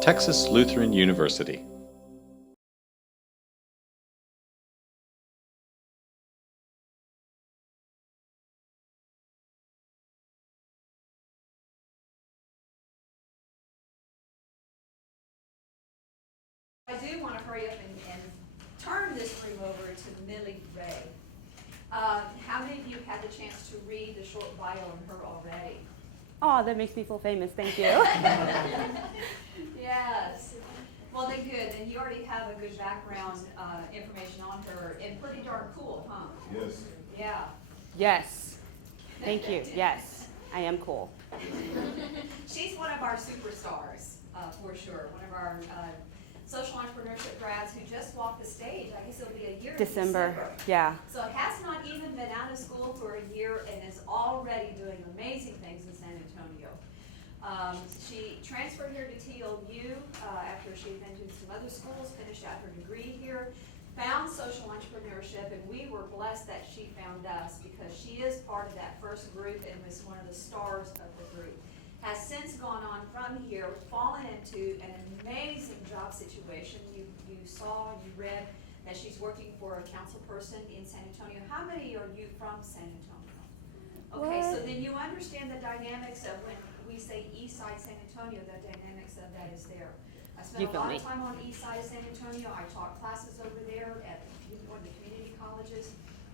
Texas Lutheran University. I do want to hurry up and turn this room over to Milee Ray. How many of you had the chance to read the short bio on her already? Oh, that makes me feel famous. Thank you. Yes. Well, then good. And you already have a good background information on her, and pretty darn cool, huh? Yes. Yeah. Yes. Thank you. Yes, I am cool. She's one of our superstars, for sure. One of our Social Entrepreneurship grads who just walked the stage. I guess it'll be a year in December. Yeah. So it has not even been out of school for a year and is already doing amazing things in San Antonio. She transferred here to TLU after she had been to some other schools, finished out her degree here, found Social Entrepreneurship, and we were blessed that she found us because she is part of that first group and was one of the stars of the group. Has since gone on from here, fallen into an amazing job situation. You saw, you read that she's working for a council person in San Antonio. How many are you from San Antonio? Okay, so then you understand the dynamics of when we say East Side San Antonio, the dynamics of that is there. I spent a lot of time on East Side of San Antonio. I taught classes over there at one of the community colleges,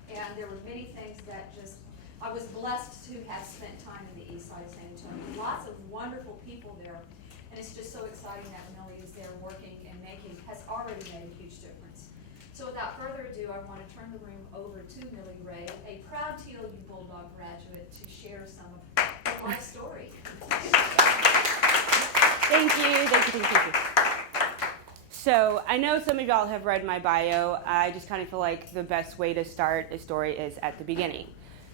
and there were many things that just I was blessed to have spent time in the East Side of San Antonio. Lots of wonderful people there, and it's just so exciting that Milee is there working and has already made a huge difference. So without further ado, I want to turn the room over to Milee Ray, a proud TLU Bulldog graduate, to share some of her life story. Thank you. So I know some of y'all have read my bio. I just kind of feel like the best way to start a story is at the beginning.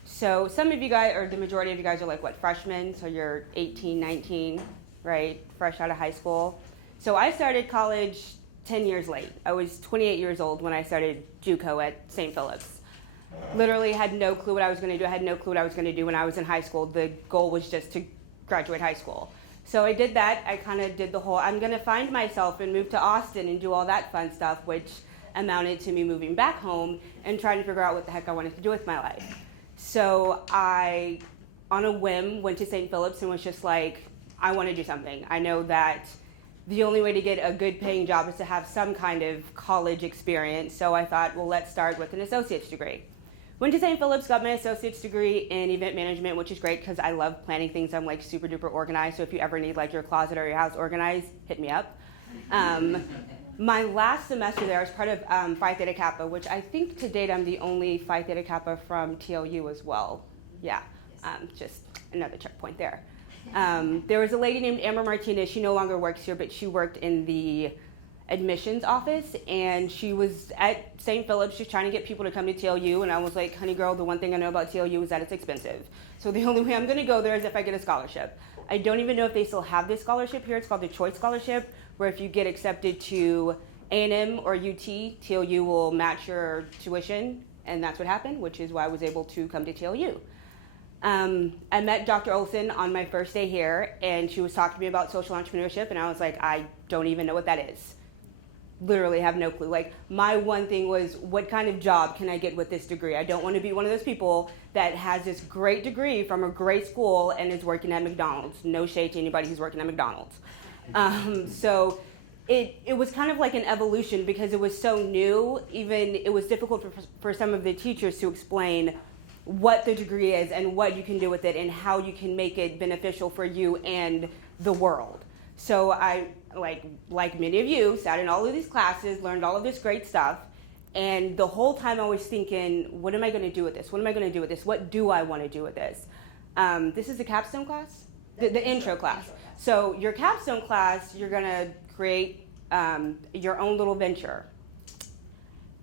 So some of you guys, or the majority of you guys, are like, what, freshmen? So you're 18, 19, right? Fresh out of high school. So I started college 10 years late. I was 28 years old when I started JUCO at St. Philip's. Literally had no clue what I was going to do. I had no clue what I was going to do when I was in high school. The goal was just to graduate high school. So I did that. I kind of did the whole, I'm going to find myself and move to Austin and do all that fun stuff, which amounted to me moving back home and trying to figure out what the heck I wanted to do with my life. So I, on a whim, went to St. Philip's and was just like, I want to do something. I know that the only way to get a good paying job is to have some kind of college experience. So I thought, well, let's start with an associate's degree. Went to St. Philip's, got my associate's degree in event management, which is great because I love planning things. I'm like super duper organized. So if you ever need like your closet or your house organized, hit me up. My last semester there, I was part of Phi Theta Kappa, which I think to date I'm the only Phi Theta Kappa from TLU as well. Yeah, just another checkpoint there. There was a lady named Amber Martinez. She no longer works here, but she worked in the admissions office, and she was at St. Philip's. She's trying to get people to come to TLU, and I was like, honey girl, the one thing I know about TLU is that it's expensive. So the only way I'm going to go there is if I get a scholarship. I don't even know if they still have this scholarship here. It's called the Choice Scholarship, where if you get accepted to A&M or UT, TLU will match your tuition, and that's what happened, which is why I was able to come to TLU. I met Dr. Olson on my first day here, and she was talking to me about social entrepreneurship, and I was like, I don't even know what that is. Literally have no clue. Like, my one thing was, what kind of job can I get with this degree? I don't want to be one of those people that has this great degree from a great school and is working at McDonald's. No shade to anybody who's working at McDonald's. So it was kind of like an evolution because it was so new. Even it was difficult for some of the teachers to explain what the degree is and what you can do with it and how you can make it beneficial for you and the world. So I, like many of you, sat in all of these classes, learned all of this great stuff, and the whole time I was thinking, what am I going to do with this? What am I going to do with this? What do I want to do with this? This is a capstone class? The intro class. So your capstone class, you're going to create your own little venture.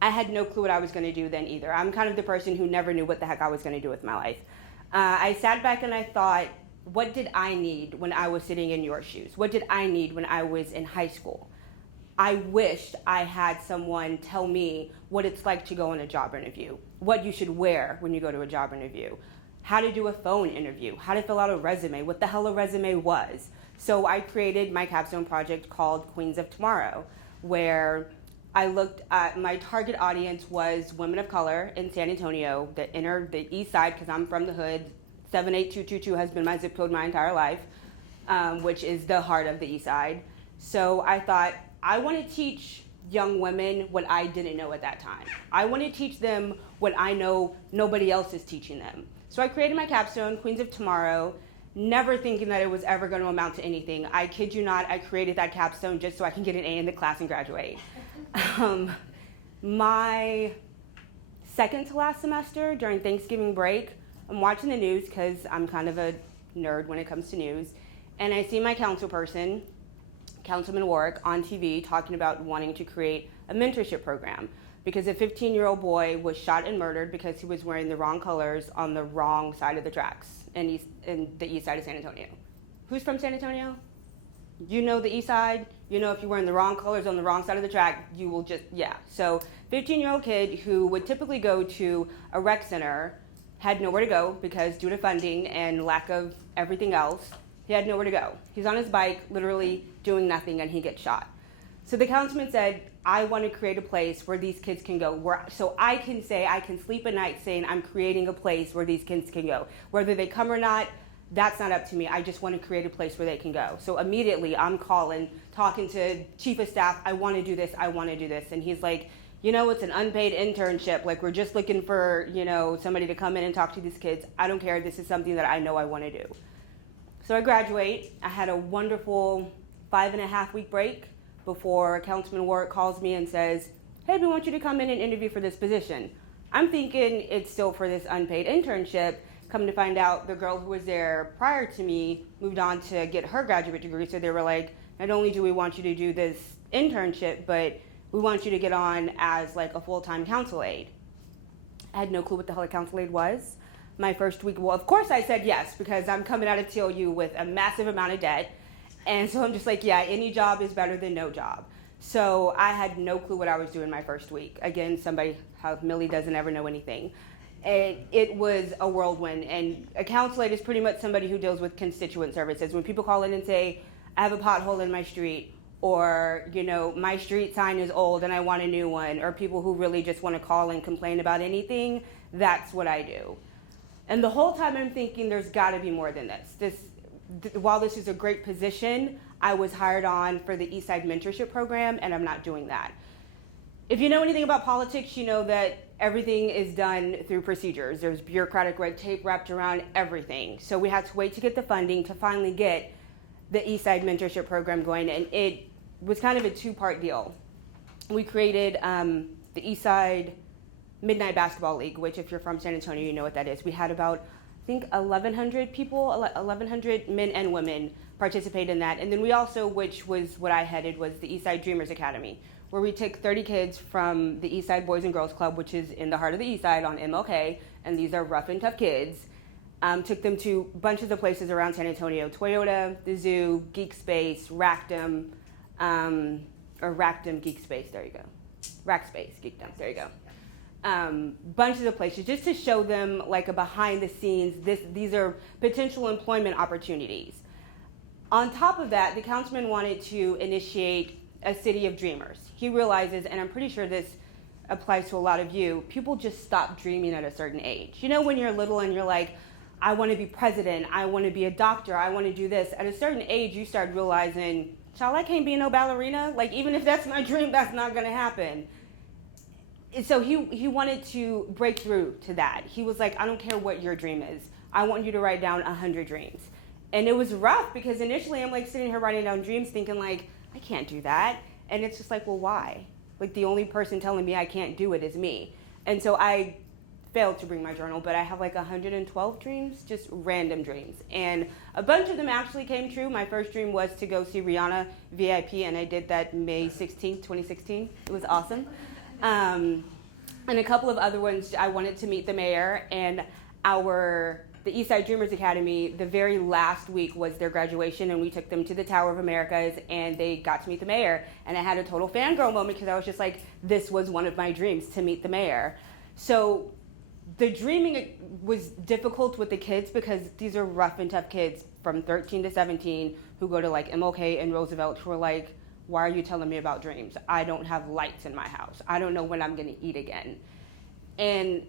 I had no clue what I was going to do then either. I'm kind of the person who never knew what the heck I was going to do with my life. I sat back and I thought, what did I need when I was sitting in your shoes? What did I need when I was in high school? I wished I had someone tell me what it's like to go on a job interview, what you should wear when you go to a job interview, how to do a phone interview, how to fill out a resume, what the hell a resume was. So I created my capstone project called Queens of Tomorrow, where I looked at my target audience was women of color in San Antonio, the east side, because I'm from the hood. 78222 has been my zip code my entire life, which is the heart of the east side. So I thought, I want to teach young women what I didn't know at that time. I want to teach them what I know nobody else is teaching them. So I created my capstone, Queens of Tomorrow, never thinking that it was ever going to amount to anything. I kid you not, I created that capstone just so I can get an A in the class and graduate. My second to last semester, during Thanksgiving break, I'm watching the news because I'm kind of a nerd when it comes to news, and I see my council person, Councilman Warrick, on TV talking about wanting to create a mentorship program because a 15-year-old boy was shot and murdered because he was wearing the wrong colors on the wrong side of the tracks in the east side of San Antonio. Who's from San Antonio? You know the east side. You know if you're wearing the wrong colors on the wrong side of the track, you will just, yeah. So 15-year-old kid who would typically go to a rec center had nowhere to go because due to funding and lack of everything else, he had nowhere to go. He's on his bike, literally doing nothing, and he gets shot. So the councilman said, I want to create a place where these kids can go, so I can say, I can sleep at night saying I'm creating a place where these kids can go. Whether they come or not, that's not up to me. I just want to create a place where they can go. So immediately I'm calling, talking to chief of staff, I want to do this, I want to do this. And he's like, you know, it's an unpaid internship. Like, we're just looking for, you know, somebody to come in and talk to these kids. I don't care. This is something that I know I want to do. So I graduate. I had a wonderful 5.5-week break before Councilman Warrick calls me and says, hey, we want you to come in and interview for this position. I'm thinking it's still for this unpaid internship. Come to find out, the girl who was there prior to me moved on to get her graduate degree. So they were like, not only do we want you to do this internship, but we want you to get on as like a full-time council aide. I had no clue what the hell a council aide was. My first week, well, of course I said yes, because I'm coming out of TLU with a massive amount of debt. And so I'm just like, yeah, any job is better than no job. So I had no clue what I was doing my first week. Again, how Milee doesn't ever know anything. And it was a whirlwind. And a council aide is pretty much somebody who deals with constituent services. When people call in and say, I have a pothole in my street, or, you know, my street sign is old and I want a new one, or people who really just want to call and complain about anything, that's what I do. And the whole time I'm thinking there's got to be more than this. While this is a great position, I was hired on for the Eastside Mentorship Program, and I'm not doing that. If you know anything about politics, you know that everything is done through procedures. There's bureaucratic red tape wrapped around everything. So we had to wait to get the funding to finally get the Eastside Mentorship Program going, and it was kind of a two-part deal. We created the Eastside Midnight Basketball League, which if you're from San Antonio, you know what that is. We had about, I think, 1,100 people, 1,100 men and women participate in that. And then we also, which was what I headed, was the Eastside Dreamers Academy, where we took 30 kids from the Eastside Boys and Girls Club, which is in the heart of the Eastside on MLK, and these are rough and tough kids. Took them to bunches of places around San Antonio: Toyota, the Zoo, Geek Space, Rackdom, or Rackdom Geek Space. There you go. Rack Space, Geekdom. There you go. Bunches of places just to show them like a behind the scenes. These are potential employment opportunities. On top of that, the councilman wanted to initiate a city of dreamers. He realizes, and I'm pretty sure this applies to a lot of you, people just stop dreaming at a certain age. You know, when you're little and you're like, I want to be president, I want to be a doctor, I want to do this. At a certain age, you start realizing, child, I can't be no ballerina. Like, even if that's my dream, that's not going to happen. And so he wanted to break through to that. He was like, I don't care what your dream is. I want you to write down 100 dreams. And it was rough because initially I'm like sitting here writing down dreams thinking like, I can't do that. And it's just like, well, why? Like, the only person telling me I can't do it is me. And so I failed to bring my journal, but I have like 112 dreams, just random dreams. And a bunch of them actually came true. My first dream was to go see Rihanna VIP, and I did that May 16th, 2016. It was awesome. And a couple of other ones, I wanted to meet the mayor, and the Eastside Dreamers Academy, the very last week was their graduation, and we took them to the Tower of Americas, and they got to meet the mayor. And I had a total fangirl moment because I was just like, this was one of my dreams, to meet the mayor. So the dreaming was difficult with the kids because these are rough and tough kids from 13 to 17 who go to like MLK and Roosevelt who are like, why are you telling me about dreams? I don't have lights in my house. I don't know when I'm gonna eat again. And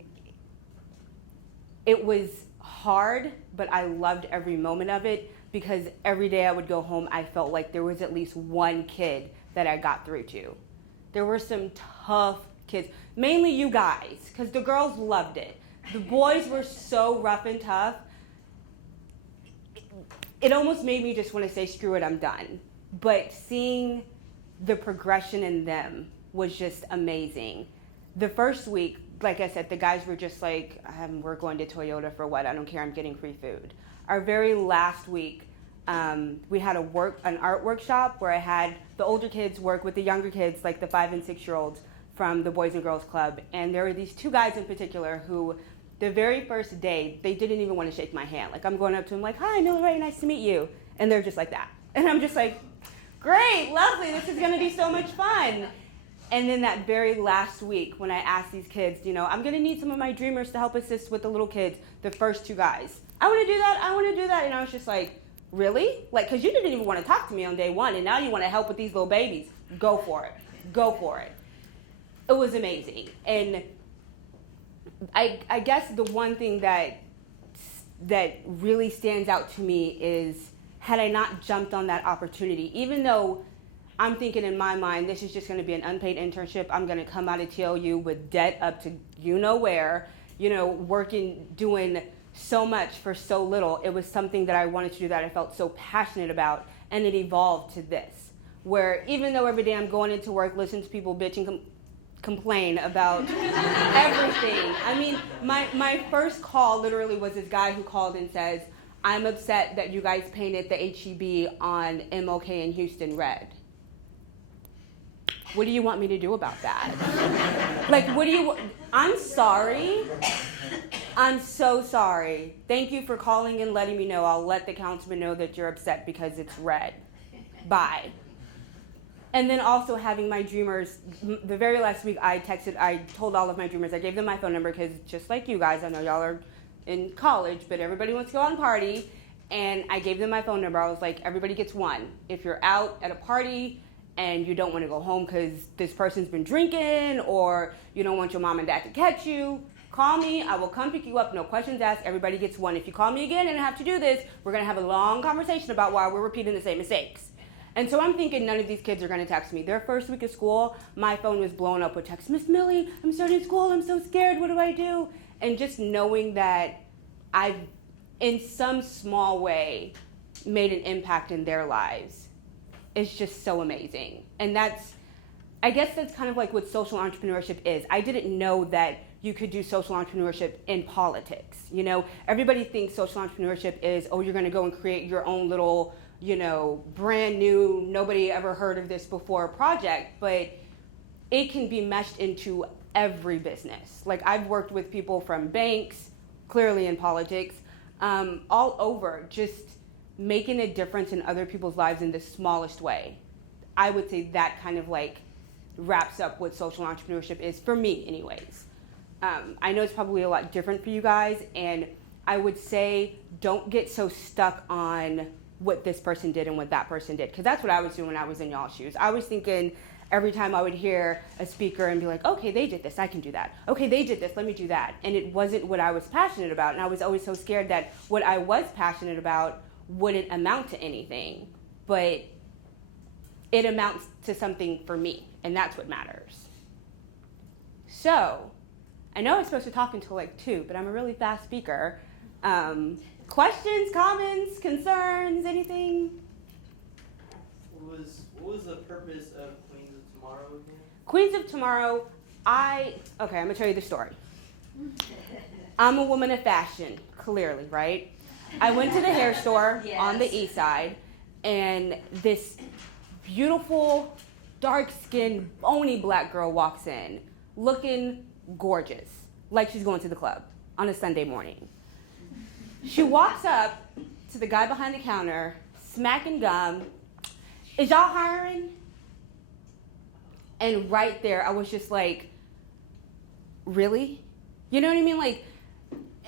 it was hard, but I loved every moment of it because every day I would go home, I felt like there was at least one kid that I got through to. There were some tough kids, mainly you guys, because the girls loved it. The boys were so rough and tough. It almost made me just want to say, screw it, I'm done. But seeing the progression in them was just amazing. The first week, like I said, the guys were just like, we're going to Toyota for what? I don't care, I'm getting free food. Our very last week, we had an art workshop where I had the older kids work with the younger kids, like the 5 and 6 year olds from the Boys and Girls Club. And there were these 2 guys in particular who, the very first day, they didn't even want to shake my hand. Like I'm going up to them like, hi, Milee Ray, nice to meet you. And they're just like that. And I'm just like, great, lovely, this is gonna be so much fun. And then that very last week when I asked these kids, I'm gonna need some of my dreamers to help assist with the little kids, the first 2 guys. I wanna do that. And I was just like, really? Like, cause you didn't even wanna talk to me on day 1 and now you wanna help with these little babies. Go for it. It was amazing. And I guess the one thing that really stands out to me is had I not jumped on that opportunity, even though I'm thinking in my mind, this is just going to be an unpaid internship. I'm going to come out of TLU with debt up to where, working, doing so much for so little. It was something that I wanted to do that I felt so passionate about, and it evolved to this, where even though every day I'm going into work, listening to people bitch and complain about everything. I mean, my first call literally was this guy who called and says, I'm upset that you guys painted the HEB on MLK in Houston red. What do you want me to do about that? I'm sorry. I'm so sorry. Thank you for calling and letting me know. I'll let the councilman know that you're upset because it's red. Bye. And then also having my dreamers, the very last week I told all of my dreamers, I gave them my phone number because just like you guys, I know y'all are in college, but everybody wants to go out and party. And I gave them my phone number. I was like, everybody gets one. If you're out at a party and you don't want to go home because this person's been drinking or you don't want your mom and dad to catch you, call me. I will come pick you up. No questions asked. Everybody gets one. If you call me again and I have to do this, we're going to have a long conversation about why we're repeating the same mistakes. And so I'm thinking none of these kids are going to text me. Their first week of school, my phone was blowing up with texts. Miss Milee, I'm starting school. I'm so scared. What do I do? And just knowing that I've, in some small way, made an impact in their lives is just so amazing. And I guess that's kind of like what social entrepreneurship is. I didn't know that you could do social entrepreneurship in politics. Everybody thinks social entrepreneurship is, you're going to go and create your own little, brand new, nobody ever heard of this before project, but it can be meshed into every business. Like I've worked with people from banks, clearly in politics, all over, just making a difference in other people's lives in the smallest way. I would say that kind of like wraps up what social entrepreneurship is for me anyways. I know it's probably a lot different for you guys, and I would say don't get so stuck on what this person did and what that person did, because that's what I was doing when I was in y'all's shoes. I was thinking every time I would hear a speaker and be like, okay, they did this, I can do that. Okay, they did this, let me do that. And it wasn't what I was passionate about, and I was always so scared that what I was passionate about wouldn't amount to anything, but it amounts to something for me, and that's what matters. So, I know I'm supposed to talk until like 2, but I'm a really fast speaker. Questions, comments, concerns, anything? What was the purpose of Queens of Tomorrow again? Queens of Tomorrow, I'm gonna tell you the story. I'm a woman of fashion, clearly, right? I went to the hair store on the east side, and this beautiful, dark-skinned, bony black girl walks in, looking gorgeous, like she's going to the club on a Sunday morning. She walks up to the guy behind the counter, smacking gum. Is y'all hiring? And right there, I was just like, really? You know what I mean? Like,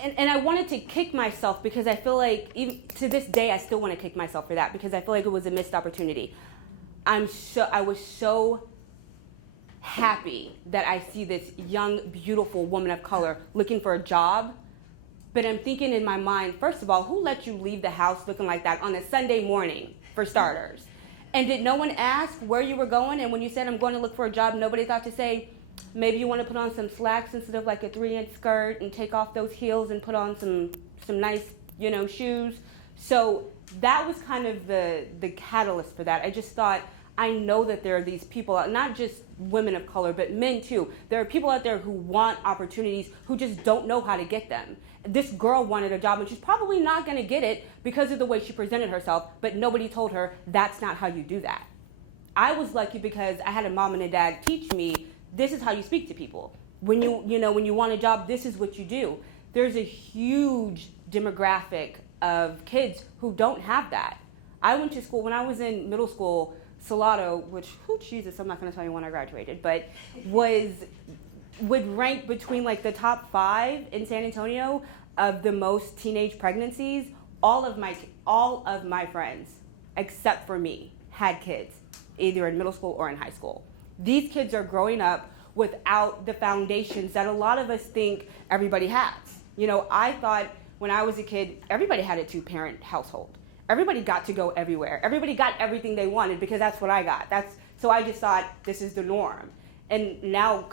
and I wanted to kick myself because I feel like even to this day I still want to kick myself for that because I feel like it was a missed opportunity. I was so happy that I see this young, beautiful woman of color looking for a job. But I'm thinking in my mind, first of all, who let you leave the house looking like that on a Sunday morning, for starters? And did no one ask where you were going? And when you said, I'm going to look for a job, nobody thought to say, maybe you want to put on some slacks instead of like a 3-inch skirt and take off those heels and put on some nice, shoes. So that was kind of the catalyst for that. I just thought, I know that there are these people, not just women of color, but men too. There are people out there who want opportunities, who just don't know how to get them. This girl wanted a job and she's probably not going to get it because of the way she presented herself, but nobody told her that's not how you do that. I was lucky because I had a mom and a dad teach me this is how you speak to people. When when you want a job, this is what you do. There's a huge demographic of kids who don't have that. I went to school when I was in middle school. Salado, which, Jesus, I'm not going to tell you when I graduated, but would rank between like the top 5 in San Antonio of the most teenage pregnancies. All of my friends, except for me, had kids, either in middle school or in high school. These kids are growing up without the foundations that a lot of us think everybody has. I thought when I was a kid, everybody had a 2-parent household. Everybody got to go everywhere. Everybody got everything they wanted because that's what I got. So I just thought this is the norm. And now,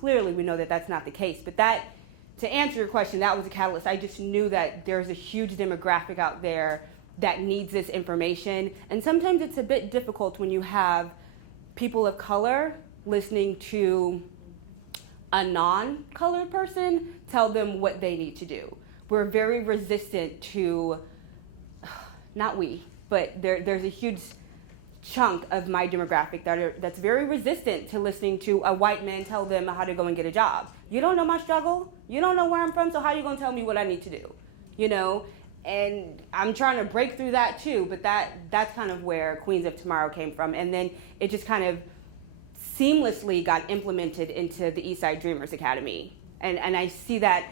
clearly we know that that's not the case. But to answer your question, that was a catalyst. I just knew that there's a huge demographic out there that needs this information. And sometimes it's a bit difficult when you have people of color listening to a non-colored person tell them what they need to do. We're very resistant to, not we, but there's a huge chunk of my demographic that's very resistant to listening to a white man tell them how to go and get a job. You don't know my struggle. You don't know where I'm from, so how are you going to tell me what I need to do? And I'm trying to break through that too, but that's kind of where Queens of Tomorrow came from. And then it just kind of seamlessly got implemented into the Eastside Dreamers Academy. And I see that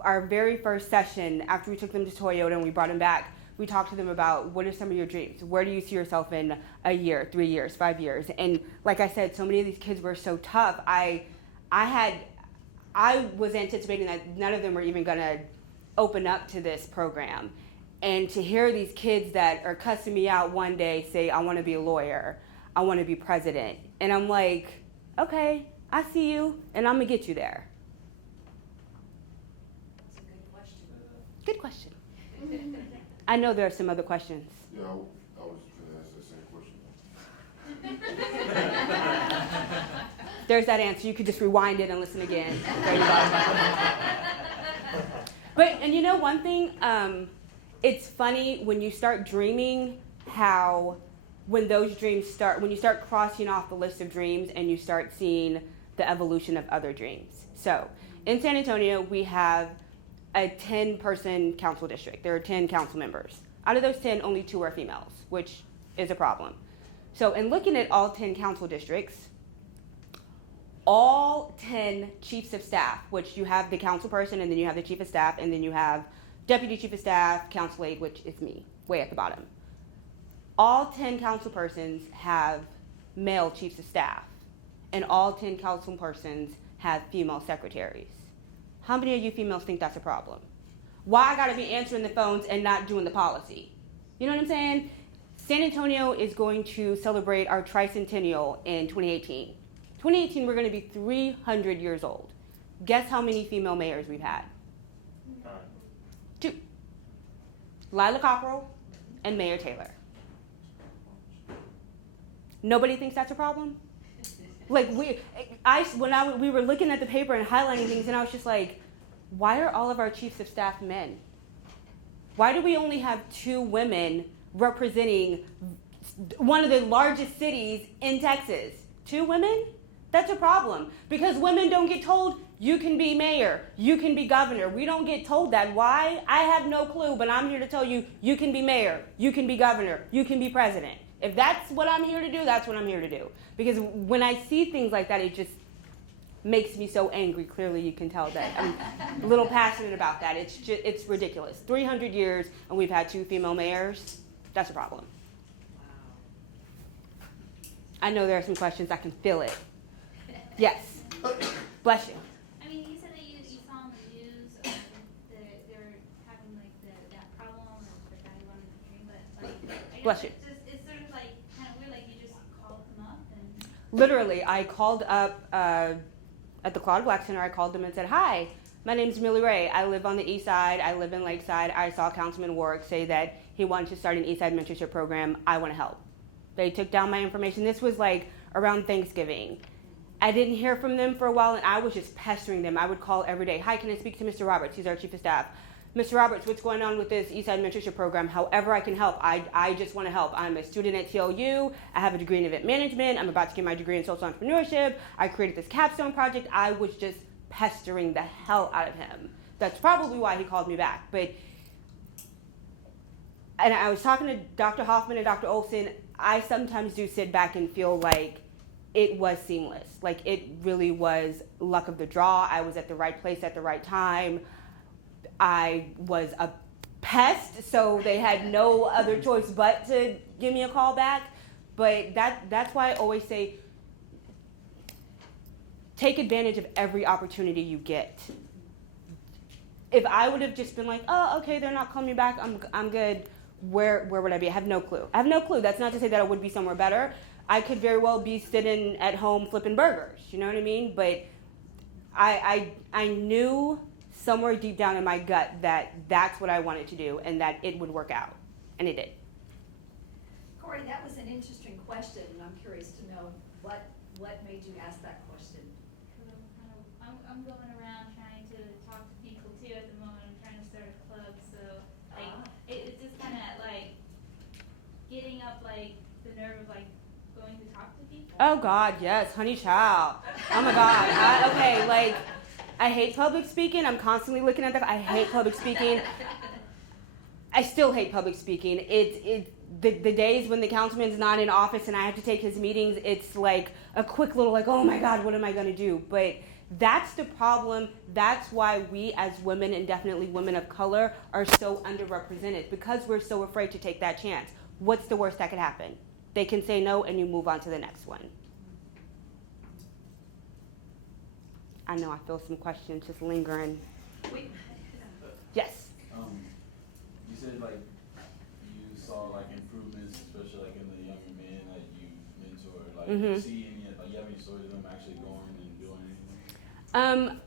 our very first session, after we took them to Toyota and we brought them back, we talked to them about what are some of your dreams? Where do you see yourself in a year, 3 years, 5 years? And like I said, so many of these kids were so tough. I was anticipating that none of them were even going to open up to this program. And to hear these kids that are cussing me out one day say, I want to be a lawyer, I want to be president. And I'm like, okay, I see you, and I'm going to get you there. That's a good question. Good question. I know there are some other questions. Yeah, I was going to ask that same question. There's that answer. You could just rewind it and listen again. There you go. But, one thing, it's funny when you start dreaming how when those dreams when you start crossing off the list of dreams and you start seeing the evolution of other dreams. So in San Antonio, we have a 10-person council district. There are 10 council members. Out of those 10, only 2 are females, which is a problem. So in looking at all 10 council districts, all 10 chiefs of staff, which you have the council person, and then you have the chief of staff, and then you have deputy chief of staff, council aide, which is me, way at the bottom. All 10 council persons have male chiefs of staff, and all 10 council persons have female secretaries. How many of you females think that's a problem? Why I gotta be answering the phones and not doing the policy? You know what I'm saying? San Antonio is going to celebrate our tricentennial in 2018. 2018, we're gonna be 300 years old. Guess how many female mayors we've had? 2. Lila Cockrell and Mayor Taylor. Nobody thinks that's a problem? Like we were looking at the paper and highlighting things, and I was just like, why are all of our chiefs of staff men? Why do we only have 2 women representing one of the largest cities in Texas? 2 women? That's a problem, because women don't get told, you can be mayor, you can be governor. We don't get told that. Why? I have no clue, but I'm here to tell you, you can be mayor, you can be governor, you can be president. If that's what I'm here to do, that's what I'm here to do. Because when I see things like that, it just makes me so angry. Clearly you can tell that I'm a little passionate about that. It's ridiculous. 300 years and we've had 2 female mayors. That's a problem. I know there are some questions. I can feel it. Yes. Bless you. I mean, you said that you saw on the news they're having like that problem or the guy who wanted the dream, but like I Bless guess you. it's sort of like kind of weird, like you just called them up and. Literally, I called up at the Claude Black Center. I called them and said, "Hi, my name's Milee Ray. I live on the east side. I live in Lakeside. I saw Councilman Warrick say that he wanted to start an East Side Mentorship Program. I want to help." They took down my information. This was like around Thanksgiving. I didn't hear from them for a while, and I was just pestering them. I would call every day. "Hi, can I speak to Mr. Roberts? He's our chief of staff. Mr. Roberts, what's going on with this East Side Mentorship Program? However I can help. I just want to help. I'm a student at TLU. I have a degree in event management. I'm about to get my degree in social entrepreneurship. I created this capstone project." I was just pestering the hell out of him. That's probably why he called me back. And I was talking to Dr. Hoffman and Dr. Olson. I sometimes do sit back and feel like it was seamless. Like it really was luck of the draw. I was at the right place at the right time. I was a pest, so they had no other choice but to give me a call back. But that's why I always say, take advantage of every opportunity you get. If I would have just been like, "Oh, okay, they're not calling me back, I'm good," where would I be? I have no clue. I have no clue. That's not to say that I would be somewhere better. I could very well be sitting at home flipping burgers. You know what I mean? But I knew somewhere deep down in my gut that that's what I wanted to do and that it would work out, and it did. Corey, that was an interesting question, and I'm curious to know what made you ask that question. I'm going around trying to talk to people too at the moment. I'm trying to start a club, so like it's just kind of like getting up like the nerve of like going to talk to people. Oh God, yes, honey child. Oh my God. I hate public speaking. I'm constantly looking at I hate public speaking. I still hate public speaking. The days when the councilman's not in office and I have to take his meetings, it's like a quick little like, oh my God, what am I gonna do? But that's the problem. That's why we as women, and definitely women of color, are so underrepresented, because we're so afraid to take that chance. What's the worst that could happen? They can say no and you move on to the next one. I know I feel some questions just lingering. Yes. You said like you saw like improvements, especially like in the younger men that you mentor. Like, Mm-hmm. you see any, like, you have any stories of them actually going and doing anything?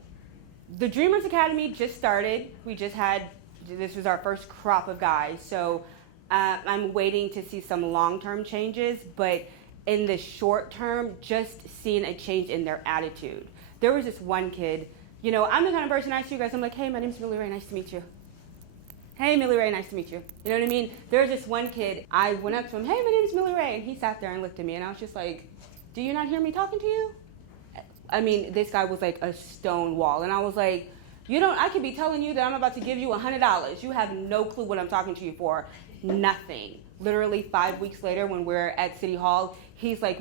The Dreamers Academy just started. This was our first crop of guys. So I'm waiting to see some long-term changes, but in the short term, just seeing a change in their attitude. There was this one kid, I'm the kind of person I see you guys, I'm like, "Hey, my name's Milee Ray, nice to meet you. Hey, Milee Ray, nice to meet you." You know what I mean? There was this one kid, I went up to him, "Hey, my name's Milee Ray," and he sat there and looked at me, and I was just like, "Do you not hear me talking to you?" I mean, this guy was like a stone wall, and I was like, I could be telling you that I'm about to give you $100. You have no clue what I'm talking to you for. Nothing. Literally 5 weeks later, when we're at City Hall, he's like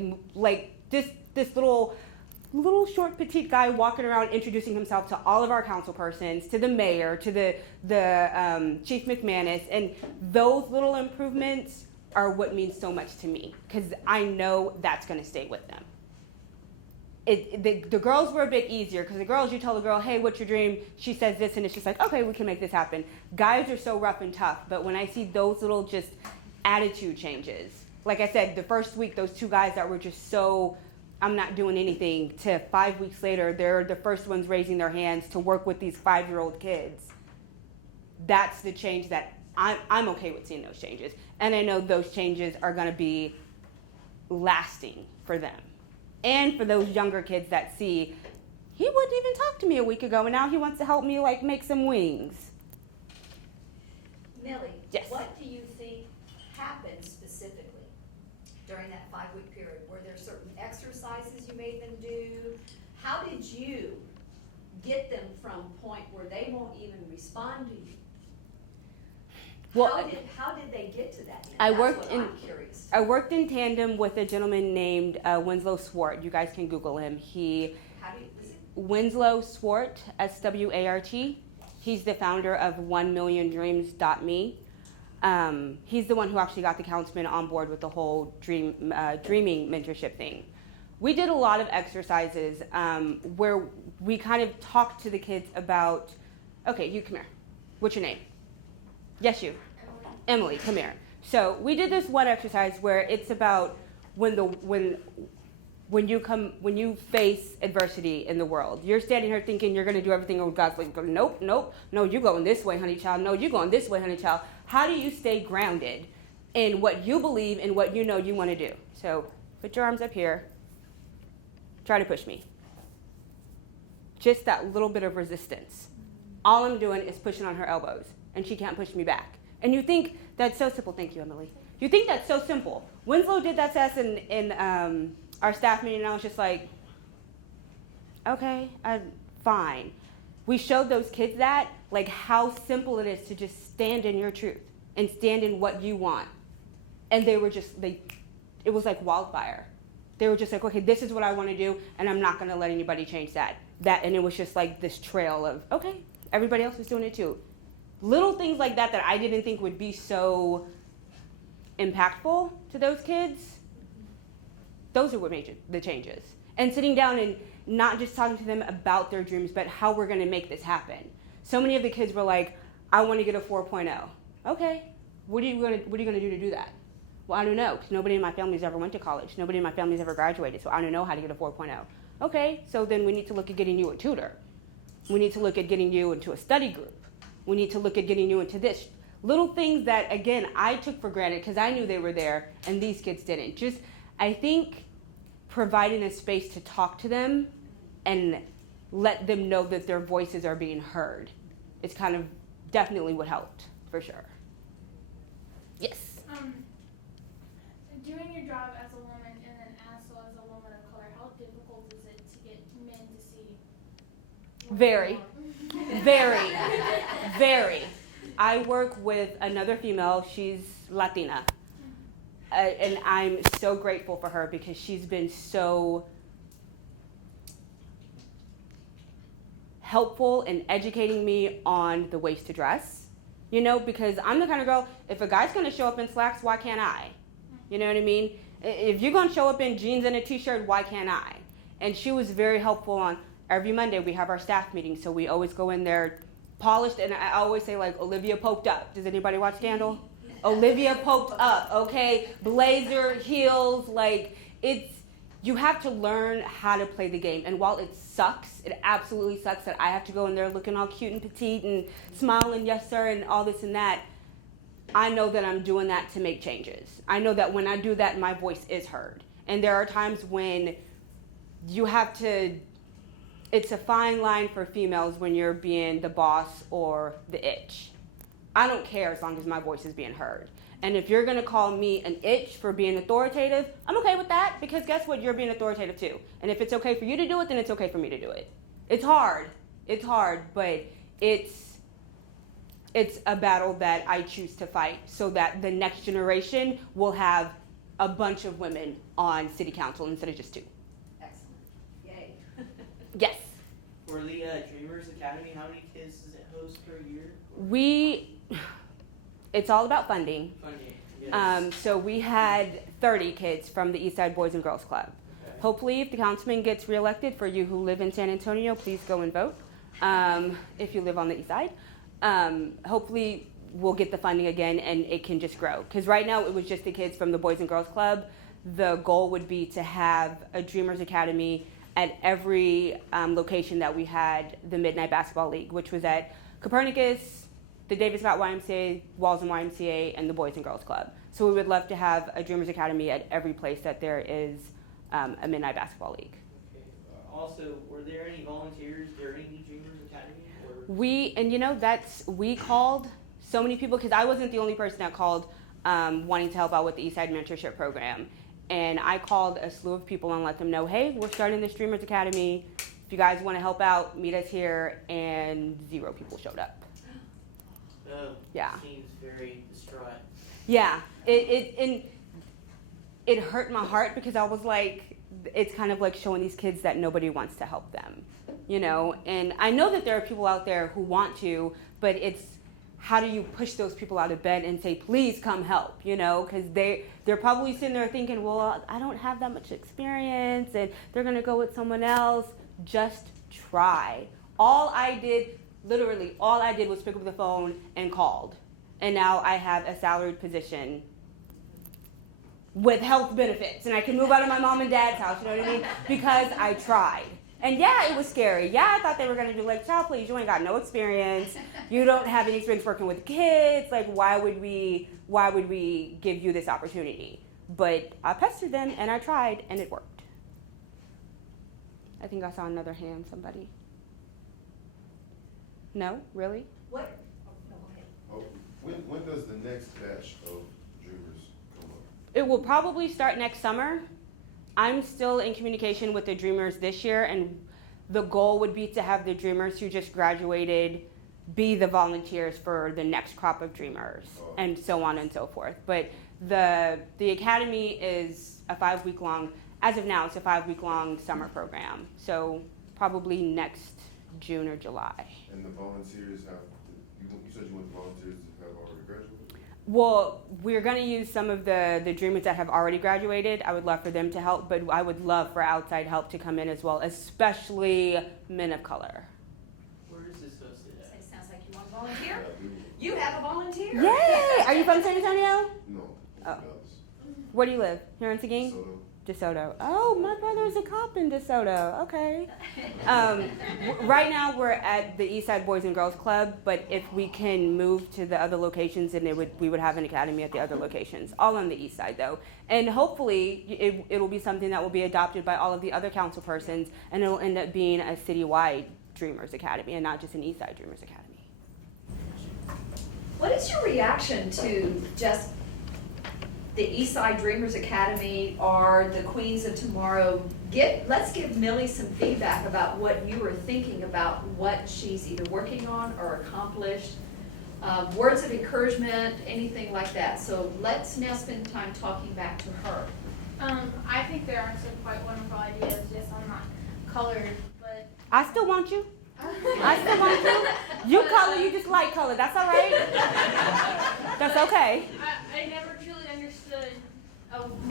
this little short petite guy walking around introducing himself to all of our council persons, to the mayor, to the Chief McManus, and those little improvements are what means so much to me, because I know that's going to stay with them. The girls were a bit easier, because the girls, you tell the girl, "Hey, what's your dream?" She says this, and it's just like, okay, we can make this happen. Guys are so rough and tough, but when I see those little just attitude changes, like I said, the first week, those 2 guys that were just so, I'm not doing anything, to 5 weeks later, they're the first ones raising their hands to work with these 5-year-old kids. That's the change that I'm okay with seeing those changes. And I know those changes are going to be lasting for them. And for those younger kids that see, he wouldn't even talk to me a week ago, and now he wants to help me like make some wings. Milee, Yes. what do you think happened specifically during that 5-week period? Were there certain exercises you made them do? How did you get them from a point where they won't even respond to you? Well, how did they get to that? I That's worked what in- I'm curious. I worked in tandem with a gentleman named Winslow Swart. You guys can Google him. How do you, is it Winslow Swart, S-W-A-R-T. He's the founder of 1milliondreams.me. He's the one who actually got the councilman on board with the whole dreaming mentorship thing. We did a lot of exercises where we kind of talked to the kids about, okay, you come here. What's your name? Yes, you. Emily, come here. So we did this one exercise where it's about when you face adversity in the world. You're standing here thinking you're going to do everything, and God's like, nope, nope, no, you're going this way, honey child. No, you're going this way, honey child. How do you stay grounded in what you believe and what you know you want to do? So put your arms up here. Try to push me. Just that little bit of resistance. All I'm doing is pushing on her elbows, and she can't push me back. And you think that's so simple. Thank you, Emily. You think that's so simple. Winslow did that to us in our staff meeting, and I was just like, okay, fine. We showed those kids that, like, how simple it is to just stand in your truth and stand in what you want. And they were just, it was like wildfire. They were just like, okay, this is what I want to do, and I'm not going to let anybody change that. And it was just like this trail of, okay, everybody else was doing it too. Little things like that I didn't think would be so impactful to those kids, those are what made the changes. And sitting down and not just talking to them about their dreams, but how we're going to make this happen. So many of the kids were like, I want to get a 4.0. Okay, what are you going to do to do that? Well, I don't know, because nobody in my family's ever went to college. Nobody in my family's ever graduated, so I don't know how to get a 4.0. Okay, so then we need to look at getting you a tutor. We need to look at getting you into a study group. We need to look at getting you into this. Little things that, again, I took for granted because I knew they were there and these kids didn't. Just, I think providing a space to talk to them and let them know that their voices are being heard is kind of definitely what helped, for sure. Yes? Doing your job as a woman and then also as a woman of color, how difficult is it to get men to see? Very. Very, very. I work with another female, she's Latina. And I'm so grateful for her because she's been so helpful in educating me on the ways to dress. You know, because I'm the kind of girl, if a guy's gonna show up in slacks, why can't I? You know what I mean? If you're gonna show up in jeans and a t-shirt, why can't I? And she was very helpful on every Monday we have our staff meeting, so we always go in there polished, and I always say, like, Olivia poked up. Does anybody watch Scandal? Olivia poked up, okay? Blazer, heels, like, you have to learn how to play the game. And while it sucks, it absolutely sucks that I have to go in there looking all cute and petite and smiling, yes sir, and all this and that, I know that I'm doing that to make changes. I know that when I do that, my voice is heard. And there are times when you have to, it's a fine line for females when you're being the boss or the itch. I don't care as long as my voice is being heard. And if you're gonna call me an itch for being authoritative, I'm okay with that, because guess what, you're being authoritative too. And if it's okay for you to do it, then it's okay for me to do it. It's hard, but it's a battle that I choose to fight so that the next generation will have a bunch of women on city council instead of just 2. Excellent. Yay. Yes. For the Dreamers Academy, how many kids does it host per year? It's all about funding. Funding, yes. So we had 30 kids from the Eastside Boys and Girls Club. Okay. Hopefully, if the councilman gets reelected, for you who live in San Antonio, please go and vote. If you live on the east side. Hopefully we'll get the funding again and it can just grow. Because right now it was just the kids from the Boys and Girls Club. The goal would be to have a Dreamers Academy at every location that we had the Midnight Basketball League, which was at Copernicus, the Davis Scott YMCA, Walls and YMCA, and the Boys and Girls Club. So we would love to have a Dreamers Academy at every place that there is a Midnight Basketball League. Okay. Also, were there any volunteers during the Dreamers Academy? Or? We called so many people, because I wasn't the only person that called wanting to help out with the Eastside Mentorship Program. And I called a slew of people and let them know, hey, we're starting this Dreamers Academy. If you guys want to help out, meet us here. And 0 people showed up. Oh, Yeah. Seems very distraught. Yeah, it hurt my heart because I was like, it's kind of like showing these kids that nobody wants to help them. you know? And I know that there are people out there who want to, but it's how do you push those people out of bed and say, please come help, you know? Because they're probably sitting there thinking, well, I don't have that much experience, and they're gonna go with someone else. Just try. Literally all I did was pick up the phone and called. And now I have a salaried position with health benefits, and I can move out of my mom and dad's house, you know what I mean? Because I tried. And yeah, it was scary. Yeah, I thought they were gonna do like, child, please, you ain't got no experience. You don't have any experience working with kids. Like, why would we give you this opportunity? But I pestered them and I tried and it worked. I think I saw another hand, somebody. No, really? What? Oh, no, go ahead. Oh, when does the next batch of Dreamers come up? It will probably start next summer. I'm still in communication with the Dreamers this year, and the goal would be to have the Dreamers who just graduated be the volunteers for the next crop of Dreamers, and so on and so forth. But the academy is a 5-week-long, as of now, it's a 5-week-long summer program. So probably next June or July. And the volunteers you said you want the volunteers to have already graduated? Well, we're going to use some of the Dreamers that have already graduated. I would love for them to help, but I would love for outside help to come in as well, especially men of color. Where is this hosted at? It sounds like you want to volunteer. Yeah, I do. You have a volunteer. Yay! Are you from San Antonio? No. Oh. Dallas. Where do you live? Here in Seguin? DeSoto. DeSoto. Oh, my brother's a cop in DeSoto. Okay. Right now we're at the East Side Boys and Girls Club, but if we can move to the other locations, then we would have an academy at the other locations, all on the East Side though. And hopefully it will be something that will be adopted by all of the other council persons, and it will end up being a citywide Dreamers Academy and not just an East Side Dreamers Academy. What is your reaction to just the Eastside Dreamers Academy or the Queens of Tomorrow? Let's give Milee some feedback about what you were thinking about what she's either working on or accomplished. Words of encouragement, anything like that. So let's now spend time talking back to her. I think there are some quite wonderful ideas. Yes, I'm not colored, but I still want you. I still want you. You color, you just like color. That's all right. That's okay. I never truly understood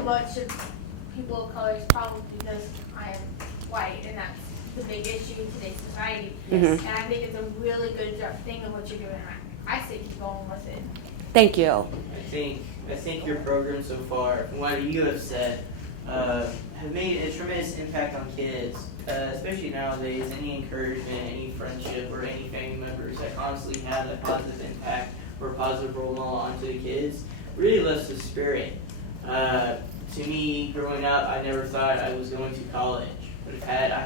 much of people of color, probably because I am white, and that's the big issue in today's society. Mhm. And I think it's a really good thing of what you're doing. I say keep going with it. Thank you. I think your program so far, from what you have said, have made a tremendous impact on kids, especially nowadays. Any encouragement, any friendship, or any family members that constantly have a positive impact or a positive role model onto the kids really lifts the spirit. To me, growing up, I never thought I was going to college, but I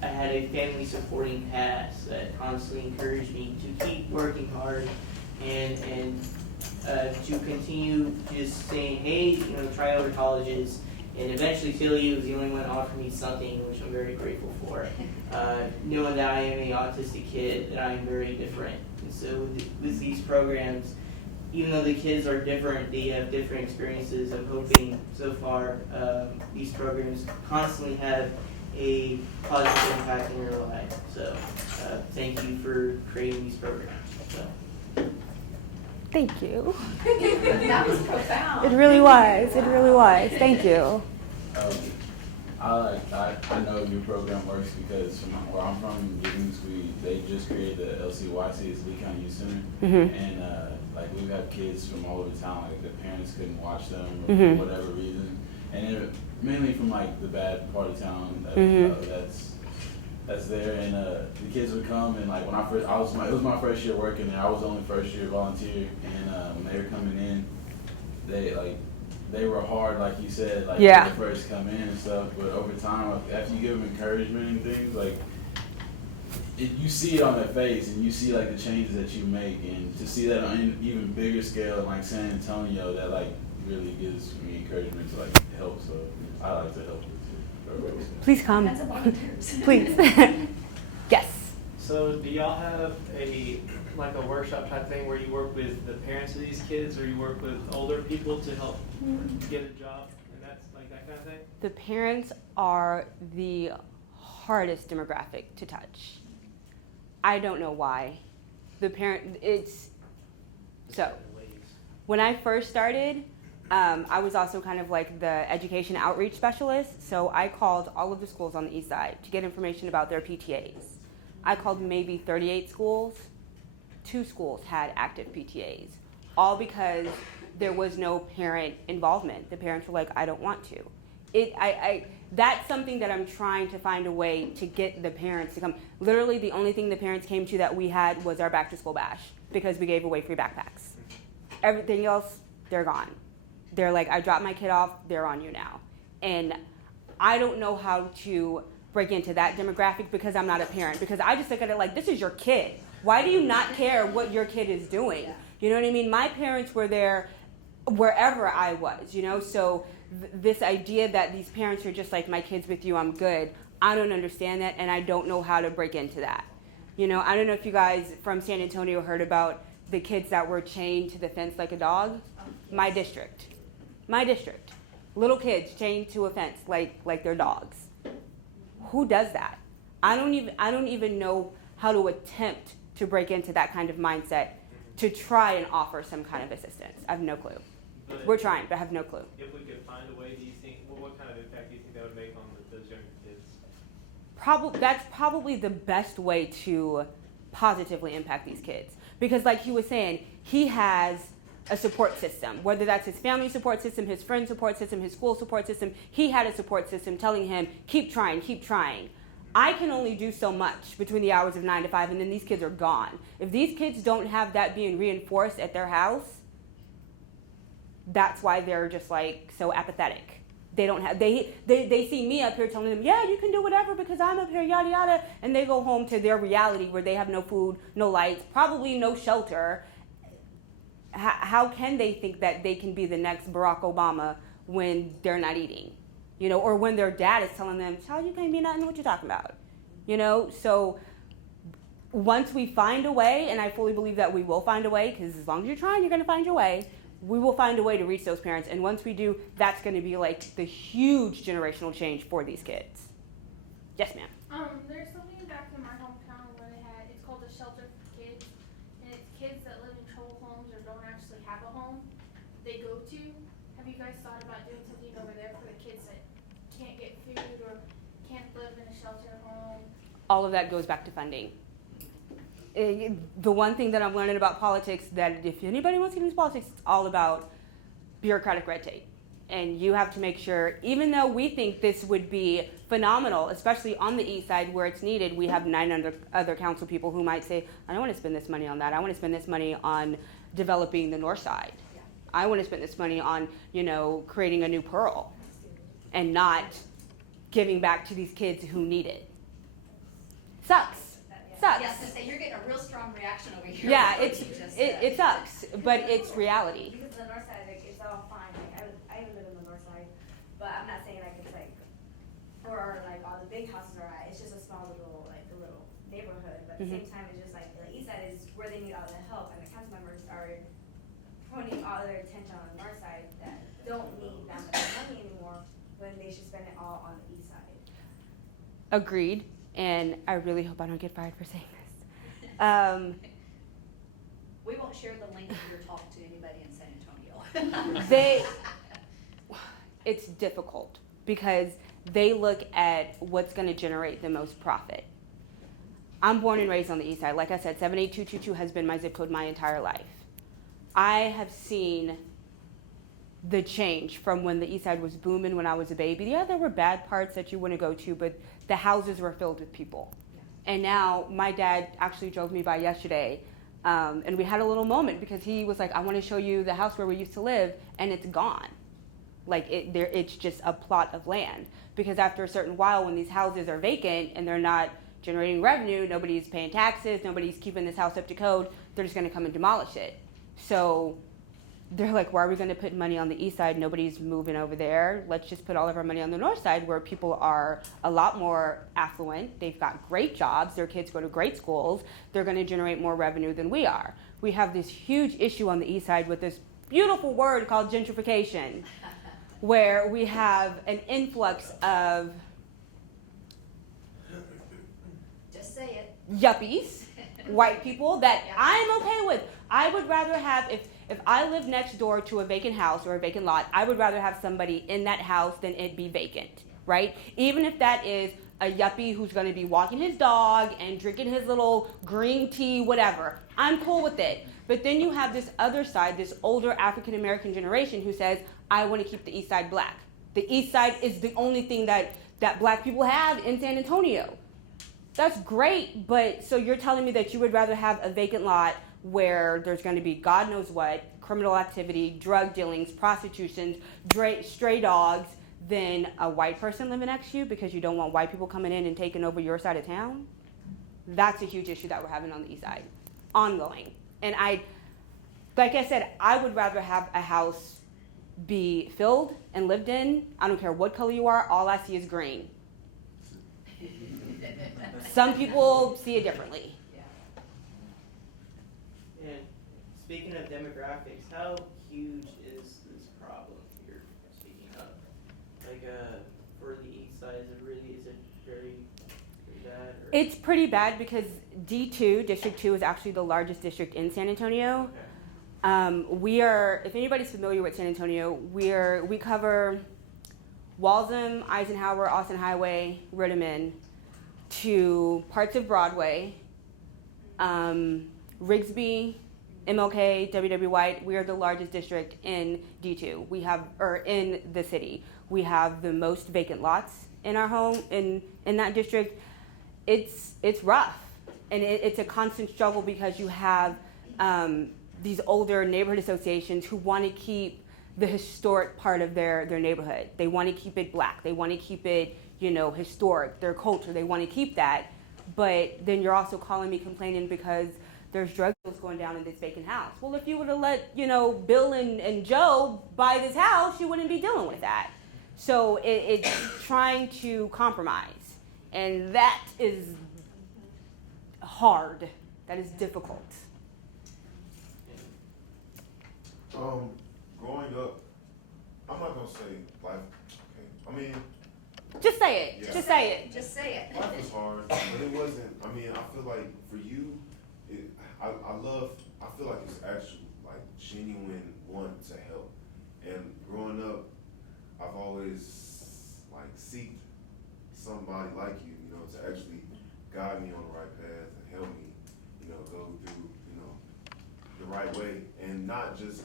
had a family supporting past that constantly encouraged me to keep working hard and to continue just saying, hey, try other colleges. And eventually TLU was the only one to offer me something, which I'm very grateful for. Knowing that I am an autistic kid, that I am very different. And so with these programs, even though the kids are different, they have different experiences. I'm hoping so far these programs constantly have a positive impact in your life. So thank you for creating these programs. So. Thank you. That was profound. It really was. It really was. Thank you. I know your program works because from where I'm from, they just created the LCYC, it's Lee County Youth Center, and like we have kids from all over town. Like the parents couldn't watch them for whatever reason, and mainly from like the bad part of town that's there. And the kids would come, and like when it was my first year working there. I was the only first year volunteer, and when they were coming in, they were hard, like you said, like when they first come in and stuff. But over time, after you give them encouragement and things, like you see it on their face, and you see like the changes that you make, and to see that on an even bigger scale in like San Antonio, that like really gives me encouragement to like help. So I like to help with it. Please come. That's a volunteers. Please. Yes. So do y'all have a workshop type thing where you work with the parents of these kids, or you work with older people to help get a job, and that's like that kind of thing? The parents are the hardest demographic to touch. I don't know why. So when I first started, I was also kind of like the education outreach specialist. So I called all of the schools on the east side to get information about their PTAs. I called maybe 38 schools. 2 schools had active PTAs, all because there was no parent involvement. The parents were like, I don't want to. That's something that I'm trying to find a way to get the parents to come. Literally, the only thing the parents came to that we had was our back to school bash, because we gave away free backpacks. Everything else, they're gone. They're like, I dropped my kid off, they're on you now. And I don't know how to break into that demographic because I'm not a parent, because I just look at it like, this is your kid. Why do you not care what your kid is doing? You know what I mean? My parents were there wherever I was, you know? So this idea that these parents are just like, my kid's with you, I'm good, I don't understand that, and I don't know how to break into that. You know, I don't know if you guys from San Antonio heard about the kids that were chained to the fence like a dog. My district. Little kids chained to a fence like they're dogs. Who does that? I don't even know how to attempt to break into that kind of mindset to try and offer some kind of assistance. I have no clue. We're trying, but I have no clue. If we could find a way, do you think, what kind of impact do you think that would make on those younger kids? That's probably the best way to positively impact these kids. Because like he was saying, he has a support system, whether that's his family support system, his friend support system, his school support system. He had a support system telling him, keep trying, keep trying. I can only do so much between the hours of 9 to 5, and then these kids are gone. If these kids don't have that being reinforced at their house, that's why they're just like so apathetic. They don't have, they see me up here telling them, yeah, you can do whatever because I'm up here, yada, yada. And they go home to their reality where they have no food, no lights, probably no shelter. How can they think that they can be the next Barack Obama when they're not eating? You know, or when their dad is telling them, child, you can't be nothing, what you talking about? You know, so once we find a way, and I fully believe that we will find a way, because as long as you're trying, you're gonna find your way. We will find a way to reach those parents, and once we do, that's going to be like the huge generational change for these kids. Yes, ma'am. There's something back in my hometown where it's called the Shelter for Kids, and it's kids that live in trouble homes or don't actually have a home they go to. Have you guys thought about doing something over there for the kids that can't get food or can't live in a shelter home? All of that goes back to funding. The one thing that I'm learning about politics, that if anybody wants to get into politics, it's all about bureaucratic red tape. And you have to make sure, even though we think this would be phenomenal, especially on the east side where it's needed, we have 9 other council people who might say, I don't want to spend this money on that. I want to spend this money on developing the north side. I want to spend this money on, you know, creating a new Pearl and not giving back to these kids who need it. Sucks. Yes, to say you're getting a real strong reaction over here. Yeah, it sucks, but it's reality. Because the north side, like, it's all fine. Like, I even live in the north side, but I'm not saying like it's like, or like all the big houses are at. It's just a small little neighborhood. But at the same time, it's just like the east side is where they need all the help, and the council members are pointing all their attention on the north side that don't need that much money anymore when they should spend it all on the east side. Agreed. And I really hope I don't get fired for saying this. We won't share the link of your talk to anybody in San Antonio. It's difficult because they look at what's going to generate the most profit. I'm born and raised on the east side. Like I said, 78222 has been my zip code my entire life. I have seen the change from when the east side was booming when I was a baby. Yeah, there were bad parts that you wouldn't go to, but the houses were filled with people. And now my dad actually drove me by yesterday, and we had a little moment because he was like, I want to show you the house where we used to live, and it's gone. Like it's just a plot of land. Because after a certain while, when these houses are vacant and they're not generating revenue, nobody's paying taxes, nobody's keeping this house up to code, they're just going to come and demolish it. So they're like, why are we going to put money on the east side? Nobody's moving over there. Let's just put all of our money on the north side where people are a lot more affluent. They've got great jobs. Their kids go to great schools. They're going to generate more revenue than we are. We have this huge issue on the east side with this beautiful word called gentrification, where we have an influx of yuppies, white people that I'm okay with. I would rather have, if I live next door to a vacant house or a vacant lot, I would rather have somebody in that house than it be vacant, right? Even if that is a yuppie who's going to be walking his dog and drinking his little green tea, whatever. I'm cool with it. But then you have this other side, this older African American generation who says, I want to keep the East Side black. The East Side is the only thing that black people have in San Antonio. That's great, but so you're telling me that you would rather have a vacant lot where there's going to be God knows what, criminal activity, drug dealings, prostitutions, stray dogs, than a white person living next to you because you don't want white people coming in and taking over your side of town? That's a huge issue that we're having on the East Side, ongoing. And like I said, I would rather have a house be filled and lived in. I don't care what color you are, all I see is green. Some people see it differently. And speaking of demographics, how huge is this problem you're speaking of? Like, for the East Side, is it very bad? Or? It's pretty bad because D2, District 2, is actually the largest district in San Antonio. Okay. We are, if anybody's familiar with San Antonio, we cover Waltham, Eisenhower, Austin Highway, Rittman, to parts of Broadway, Rigsby, MLK, W.W. White. We are the largest district in D2. In the city. We have the most vacant lots in our home, in that district. It's rough, and it's a constant struggle because you have these older neighborhood associations who want to keep the historic part of their neighborhood. They want to keep it black. They want to keep it, historic, their culture. They want to keep that. But then you're also calling me complaining because there's drug deals going down in this vacant house. Well, if you would have let, Bill and Joe buy this house, you wouldn't be dealing with that. So it's trying to compromise. And that is hard. That is difficult. Growing up, I'm not gonna say life. Okay. I mean, just say it. Yeah. Just say it. Just say it. life was hard, but it wasn't. I mean, I feel like for you, I feel like it's actually like genuine want to help. And growing up, I've always like seeked somebody like you, to actually guide me on the right path and help me, go through, the right way, and not just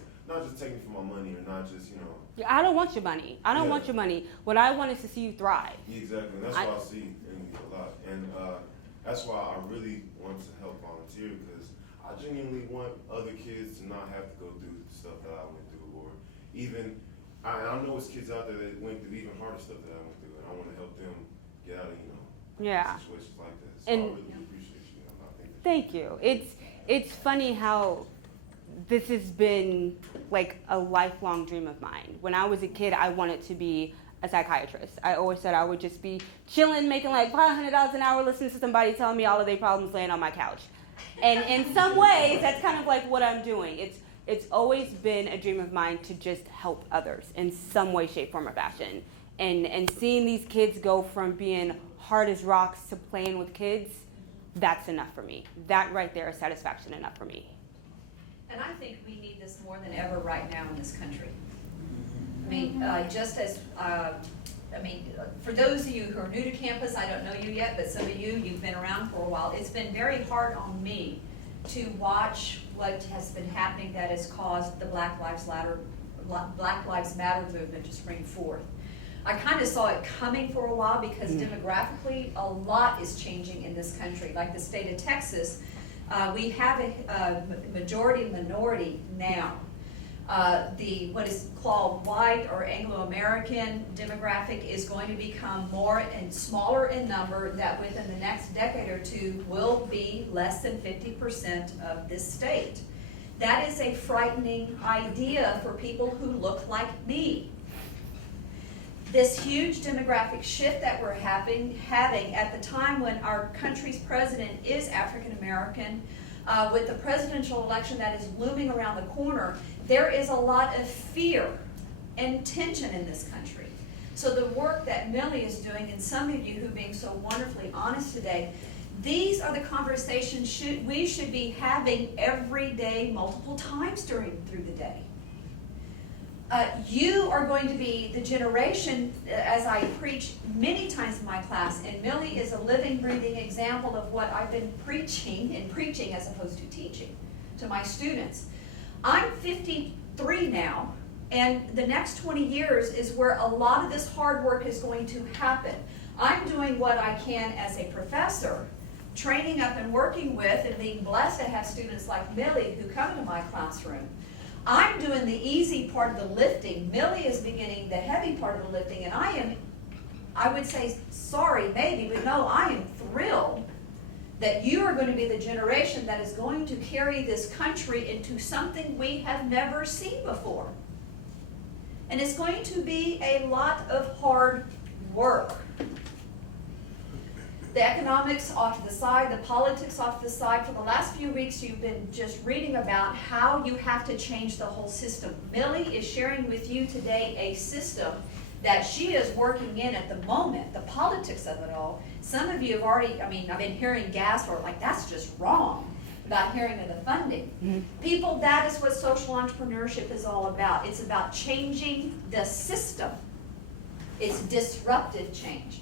take me for my money, or not just, Yeah, I don't want your money. I don't want your money. What I want is to see you thrive. Exactly, and that's what I see in you a lot, and that's why I really want to help volunteer, because I genuinely want other kids to not have to go through the stuff that I went through, or even I know it's kids out there that went through even harder stuff that I went through, and I want to help them get out of situations like that. So And I really appreciate you. thank you. It's funny how this has been like a lifelong dream of mine. When I was a kid, I wanted to be a psychiatrist. I always said I would just be chilling, making like $500 an hour, listening to somebody tell me all of their problems laying on my couch. And in some ways, that's kind of like what I'm doing. It's always been a dream of mine to just help others in some way, shape, form, or fashion. And seeing these kids go from being hard as rocks to playing with kids, that's enough for me. That right there is satisfaction enough for me. And I think we need this more than ever right now in this country. I mean, for those of you who are new to campus, I don't know you yet, but some of you've been around for a while. It's been very hard on me to watch what has been happening that has caused the Black Lives Matter movement to spring forth. I kind of saw it coming for a while because demographically a lot is changing in this country. Like the state of Texas, we have a majority minority now. What is called white or Anglo-American demographic is going to become more and smaller in number, that within the next decade or two will be less than 50% of this state. That is a frightening idea for people who look like me. This huge demographic shift that we're having at the time when our country's president is African American, with the presidential election that is looming around the corner, there is a lot of fear and tension in this country. So the work that Milee is doing, and some of you who are being so wonderfully honest today, These are the conversations we should be having every day, multiple times through the day. You are going to be the generation, as I preach many times in my class, and Milee is a living, breathing example of what I've been preaching as opposed to teaching to my students. I'm 53 now, and the next 20 years is where a lot of this hard work is going to happen. I'm doing what I can as a professor, training up and working with and being blessed to have students like Milee who come into my classroom. I'm doing the easy part of the lifting. Milee is beginning the heavy part of the lifting, and I would say sorry maybe, but no, I am thrilled that you are going to be the generation that is going to carry this country into something we have never seen before. And it's going to be a lot of hard work. The economics off to the side, the politics off to the side. For the last few weeks, you've been just reading about how you have to change the whole system. Milee is sharing with you today a system that she is working in at the moment, the politics of it all. Some of you have already, I've been hearing gas or like, that's just wrong about hearing of the funding. Mm-hmm. People, that is what social entrepreneurship is all about. It's about changing the system. It's disruptive change.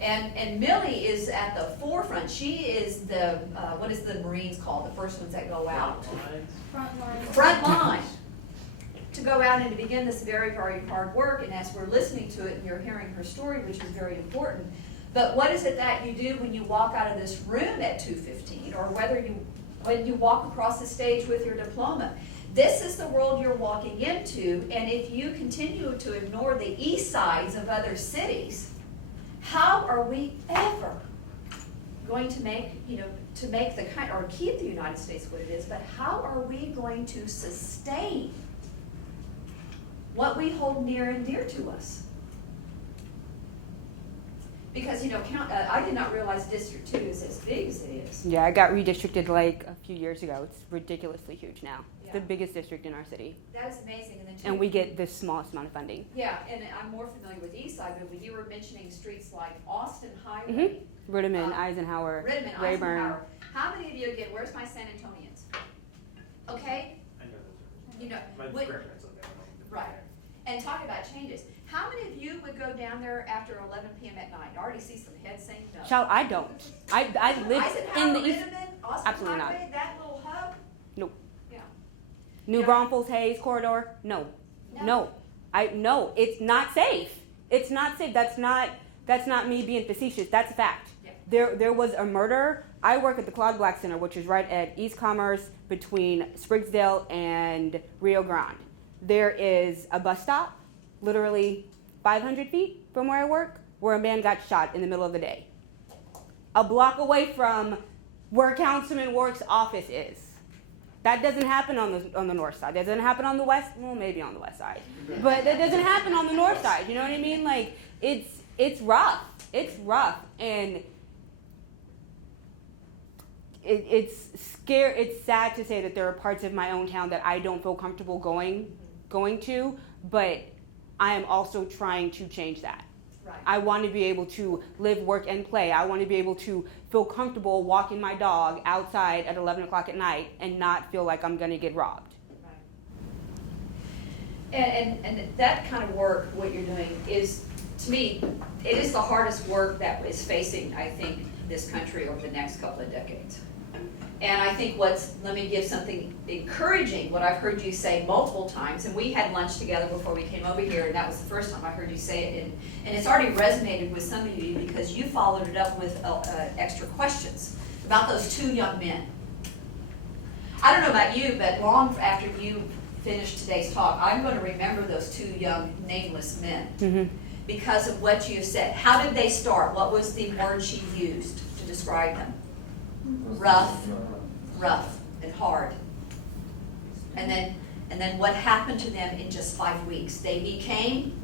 And Milee is at the forefront. She is the, what is the Marines called? The first ones that go out. Front line. To go out and to begin this very, very hard work. And as we're listening to it, and you're hearing her story, which is very important. But what is it that you do when you walk out of this room at 2:15, or when you walk across the stage with your diploma? This is the world you're walking into, and if you continue to ignore the east sides of other cities, how are we ever going to make, the kind, or keep the United States what it is, but how are we going to sustain what we hold near and dear to us? Because, I did not realize District 2 is as big as it is. Yeah, I got redistricted like a few years ago. It's ridiculously huge now. It's the biggest district in our city. That is amazing. And we get the smallest amount of funding. Yeah, and I'm more familiar with East Side, but when you were mentioning streets like Austin Highway. Mm-hmm. Rittman, Eisenhower, Rayburn. Eisenhower. How many of you, again, where's my San Antonians? Okay? I know those. You know, My grandparents live there. right. And talk about changes. How many of you would go down there after 11 p.m. at night? I already see some heads saying no. Child, I don't. I live in the East. Austin Absolutely Highway, not. That little hub? Nope. Yeah. New Braunfels, Hayes corridor? No. No. No, it's not safe. It's not safe. That's not me being facetious. That's a fact. Yeah. There was a murder. I work at the Claude Black Center, which is right at East Commerce between Sprigsdale and Rio Grande. There is a bus stop, literally 500 feet from where I work, where a man got shot in the middle of the day. A block away from where Councilman Warrick's office is. That doesn't happen on the north side. That doesn't happen on the west. Well, maybe on the west side, but that doesn't happen on the north side. You know what I mean? Like it's rough. It's rough, and it's scary. It's sad to say that there are parts of my own town that I don't feel comfortable going to, but I am also trying to change that. Right. I want to be able to live, work, and play. I want to be able to feel comfortable walking my dog outside at 11 o'clock at night and not feel like I'm going to get robbed. Right. And that kind of work, what you're doing, is, to me, it is the hardest work that is facing, I think, this country over the next couple of decades. And I think let me give something encouraging, what I've heard you say multiple times, and we had lunch together before we came over here, and that was the first time I heard you say it, and it's already resonated with some of you because you followed it up with extra questions about those two young men. I don't know about you, but long after you finish today's talk, I'm going to remember those two young nameless men because of what you said. How did they start? What was the word she used to describe them? Rough and hard. And then what happened to them in just 5 weeks? They became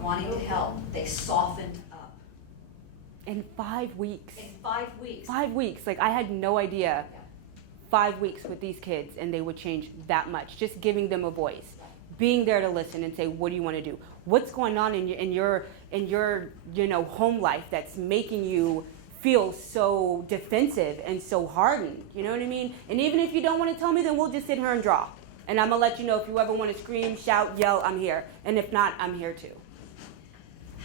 wanting to help. They softened up. In 5 weeks. In 5 weeks. 5 weeks. Like, I had no idea. 5 weeks with these kids, and they would change that much. Just giving them a voice, being there to listen and say, "What do you want to do? What's going on in your home life that's making you feel so defensive and so hardened. You know what I mean? And even if you don't want to tell me, then we'll just sit here and draw. And I'm going to let you know if you ever want to scream, shout, yell, I'm here. And if not, I'm here too.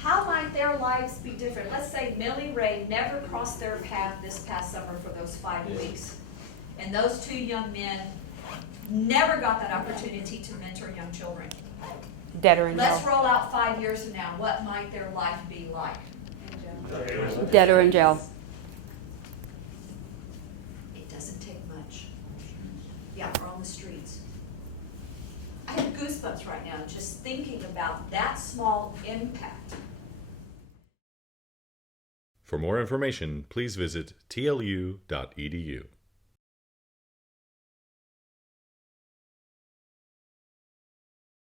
How might their lives be different? Let's say Milee Ray never crossed their path this past summer for those 5 weeks. And those 2 young men never got that opportunity to mentor young children. Dead or in Let's jail. roll out 5 years from now. What might their life be like? Dead or in jail. It doesn't take much. Yeah, we're on the streets. I have goosebumps right now just thinking about that small impact. For more information, please visit tlu.edu.